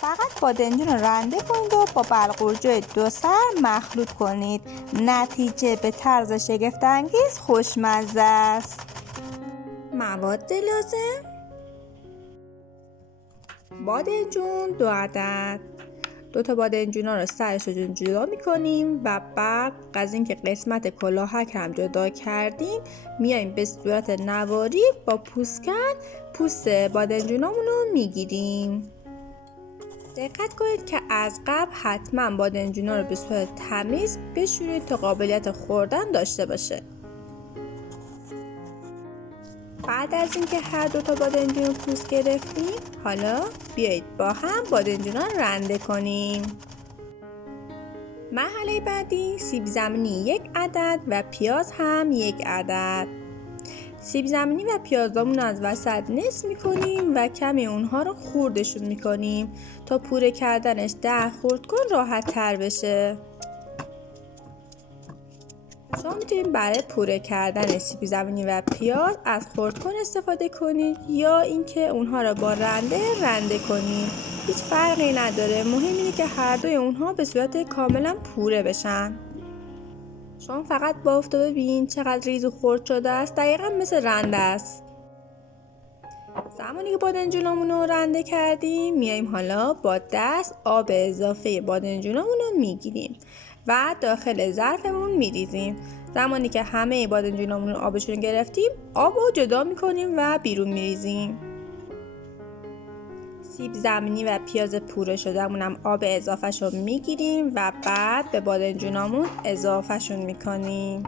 فقط بادمجون رو رنده کنید و با بلغورجوی 2 سر مخلوط کنید. نتیجه به طرز شگفت‌انگیز خوشمزه است. مواد لازم: بادمجون 2 عدد. 2 تا بادمجون رو سرشون جدا میکنیم و بعد از اینکه قسمت کلاهک هم جدا کردیم میایم به صورت نواری با پوست بادمجونامون رو میگیریم. دقت کنید که از قبل حتما بادمجونا رو به صورت تمیز بشورید تا قابلیت خوردن داشته باشه. بعد از اینکه هر 2 تا بادمجون رو پوست گرفتیم، حالا بیایید با هم بادمجونا رو رنده کنیم. مرحله بعدی سیب زمینی 1 عدد و پیاز هم 1 عدد. سیب زمینی و پیازامون رو از وسط نصف میکنیم و کمی اونها رو خردشون میکنیم تا پوره کردنش در خردکن راحت تر بشه. شما میتونید برای پوره کردن سیب زمینی و پیاز از خردکن استفاده کنید یا اینکه اونها رو با رنده کنید. هیچ فرقی نداره، مهم اینه که هر دوی اونها به صورت کاملا پوره بشن. شما فقط بافت و ببین چقدر ریز و خرد شده است، دقیقا مثل رنده است. زمانی که بادمجونامون رو رنده کردیم میایم حالا با دست آب اضافه بادمجونامون رو میگیریم و داخل ظرفمون میریزیم. زمانی که همه بادمجونامون رو آبشون رو گرفتیم آب رو جدا میکنیم و بیرون میریزیم. سیب زمینی و پیاز پوره شدهمون هم آب اضافه شو میگیریم و بعد به بادمجونامون اضافه شون میکنیم.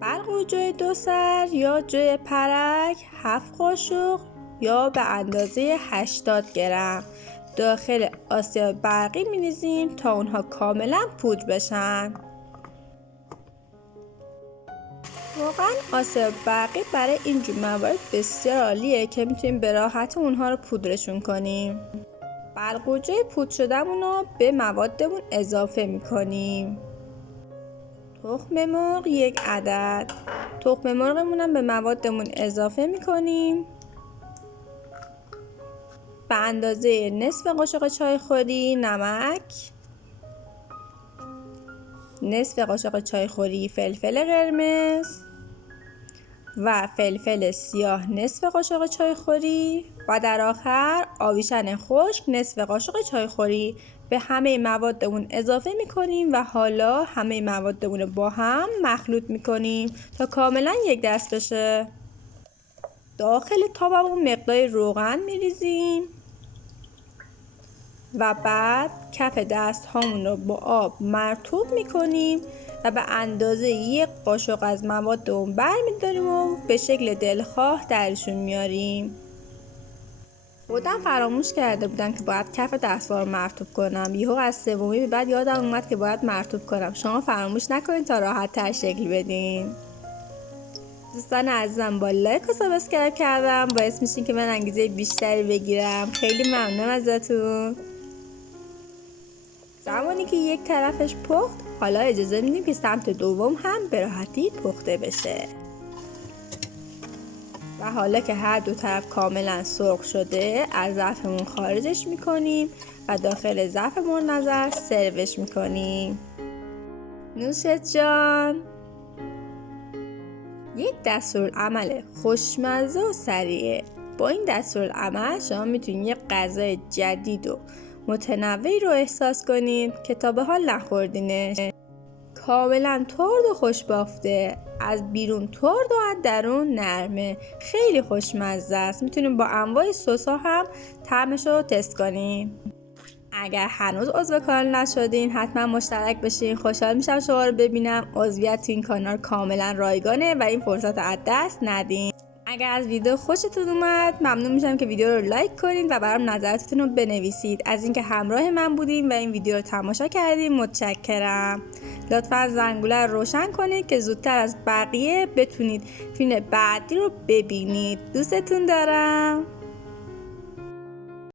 بلغورجوی 2 سر یا جوی پرک 7 قاشق یا به اندازه 80 گرم داخل آسیاب برقی می‌ریزیم تا اونها کاملا پودر بشن. واقعا آسیاب برقی برای اینجور موارد بسیار عالیه که میتونیم به راحت اونها رو پودرشون کنیم. بلغورجوی پودر شدهمون رو به موادمون اضافه میکنیم. تخم مرغ 1 عدد. تخم مرغمون هم به موادمون اضافه میکنیم. به اندازه نصف قاشق چایخوری نمک، نصف قاشق چایخوری فلفل قرمز و فلفل سیاه نصف قاشق چایخوری و در آخر آویشن خشک نصف قاشق چایخوری به همه موادمون اضافه میکنیم و حالا همه موادمون رو با هم مخلوط میکنیم تا کاملا یک دست بشه. داخل تابمون مقدار روغن میریزیم و بعد کف دست هامون رو با آب مرطوب میکنیم و به اندازه 1 قاشق از موادمون برمیداریم و به شکل دلخواه درشون میاریم. خودم فراموش کرده بودم که باید کف دست‌ها رو مرطوب کنم. یهو از سومی به بعد یادم اومد که باید مرطوب کنم. شما فراموش نکنید تا راحت تر شکل بدین. دوستان عزیزم با لایک و سابسکرایب کردم باعث میشین که من انگیزه بیشتری بگیرم. خیلی ممنونم ازتون. زمانی که یک طرفش پخت حالا اجازه میدیم که سمت دوم هم به راحتی پخته بشه. و حالا که هر 2 طرف کاملا سرخ شده از ظرفمون خارجش میکنیم و داخل ظرف مورد نظر سروش میکنیم. نوش جان. یک دستورالعمل خوشمزه و سریعه. با این دستورالعمل شما میتونید یک غذای جدید و متنوعی رو احساس کنید که تا به حال نخوردینش. کاملا ترد و خوشبافته، از بیرون ترد و از درون نرمه، خیلی خوشمزه است. میتونیم با انواع سس‌ها هم طعمش رو تست کنیم. اگر هنوز عضو کانال نشدین حتما مشترک بشین. خوشحال میشم شما رو ببینم. عضویت تو این کانال کاملا رایگانه و این فرصت رو از دست ندین. اگر از ویدیو خوشتون اومد ممنون میشم که ویدیو رو لایک کنید و برام نظراتتون رو بنویسید. از اینکه همراه من بودین و این ویدیو رو تماشا کردین متشکرم. لطفا زنگوله رو روشن کنید که زودتر از بقیه بتونید فیلم بعدی رو ببینید. دوستتون دارم.